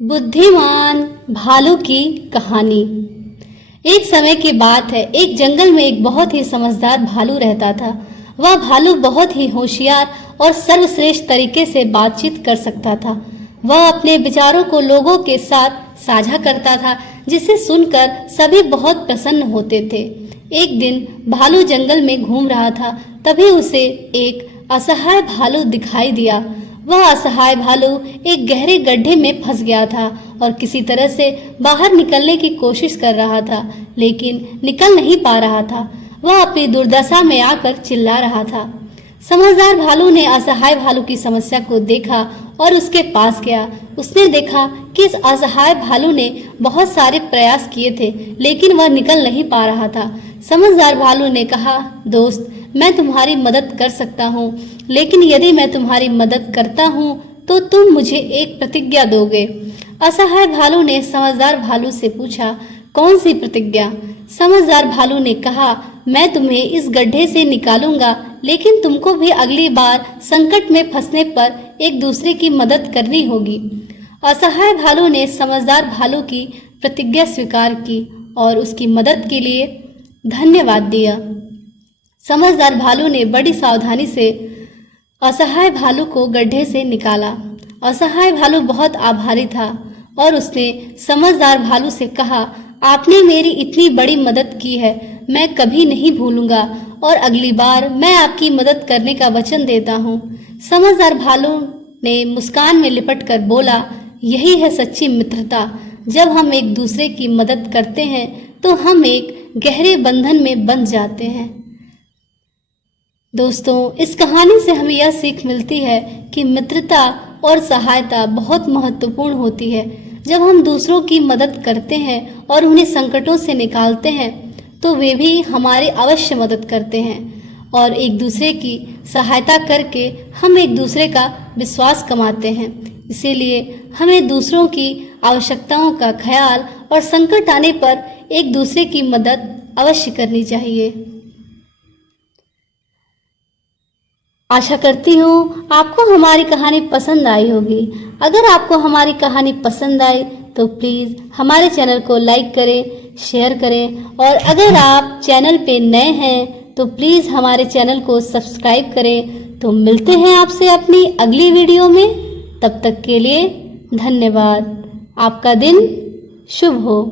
बुद्धिमान भालू की कहानी। एक समय की बात है, एक जंगल में एक बहुत ही समझदार भालू रहता था। वह भालू बहुत ही होशियार और सर्वश्रेष्ठ तरीके से बातचीत कर सकता था। वह अपने विचारों को लोगों के साथ साझा करता था, जिसे सुनकर सभी बहुत प्रसन्न होते थे। एक दिन भालू जंगल में घूम रहा था, तभी उसे एक असहाय भालू दिखाई दिया। वह असहाय भालू एक गहरे गड्ढे में फंस गया था और किसी तरह से बाहर निकलने की कोशिश कर रहा था, लेकिन निकल नहीं पा रहा था। वह अपनी दुर्दशा में आकर चिल्ला रहा था। समझदार भालू ने असहाय भालू की समस्या को देखा और उसके पास गया। उसने देखा कि इस असहाय भालू ने बहुत सारे प्रयास किए थे, लेकिन वह निकल नहीं पा रहा था। समझदार भालू ने कहा, दोस्त, मैं तुम्हारी मदद कर सकता हूँ, लेकिन यदि मैं तुम्हारी मदद करता हूँ तो तुम मुझे एक प्रतिज्ञा दोगे। असहाय भालू ने समझदार भालू से पूछा, कौन सी प्रतिज्ञा? समझदार भालू ने कहा, मैं तुम्हें इस गड्ढे से निकालूंगा, लेकिन तुमको भी अगली बार संकट में फंसने पर एक दूसरे की मदद करनी होगी। असहाय भालू ने समझदार भालू की प्रतिज्ञा स्वीकार की और उसकी मदद के लिए धन्यवाद दिया। समझदार भालू ने बड़ी सावधानी से असहाय भालू को गड्ढे से निकाला। असहाय भालू बहुत आभारी था और उसने समझदार भालू से कहा, आपने मेरी इतनी बड़ी मदद की है, मैं कभी नहीं भूलूंगा और अगली बार मैं आपकी मदद करने का वचन देता हूँ। समझदार भालू ने मुस्कान में लिपट कर बोला, यही है सच्ची मित्रता। जब हम एक दूसरे की मदद करते हैं तो हम एक गहरे बंधन में बंध जाते हैं। दोस्तों, इस कहानी से हमें यह सीख मिलती है कि मित्रता और सहायता बहुत महत्वपूर्ण होती है। जब हम दूसरों की मदद करते हैं और उन्हें संकटों से निकालते हैं तो वे भी हमारी अवश्य मदद करते हैं और एक दूसरे की सहायता करके हम एक दूसरे का विश्वास कमाते हैं। इसीलिए हमें दूसरों की आवश्यकताओं का ख्याल और संकट आने पर एक दूसरे की मदद अवश्य करनी चाहिए। आशा करती हूँ आपको हमारी कहानी पसंद आई होगी। अगर आपको हमारी कहानी पसंद आई तो प्लीज़ हमारे चैनल को लाइक करें, शेयर करें और अगर आप चैनल पे नए हैं तो प्लीज़ हमारे चैनल को सब्सक्राइब करें। तो मिलते हैं आपसे अपनी अगली वीडियो में। तब तक के लिए धन्यवाद। आपका दिन शुभ हो।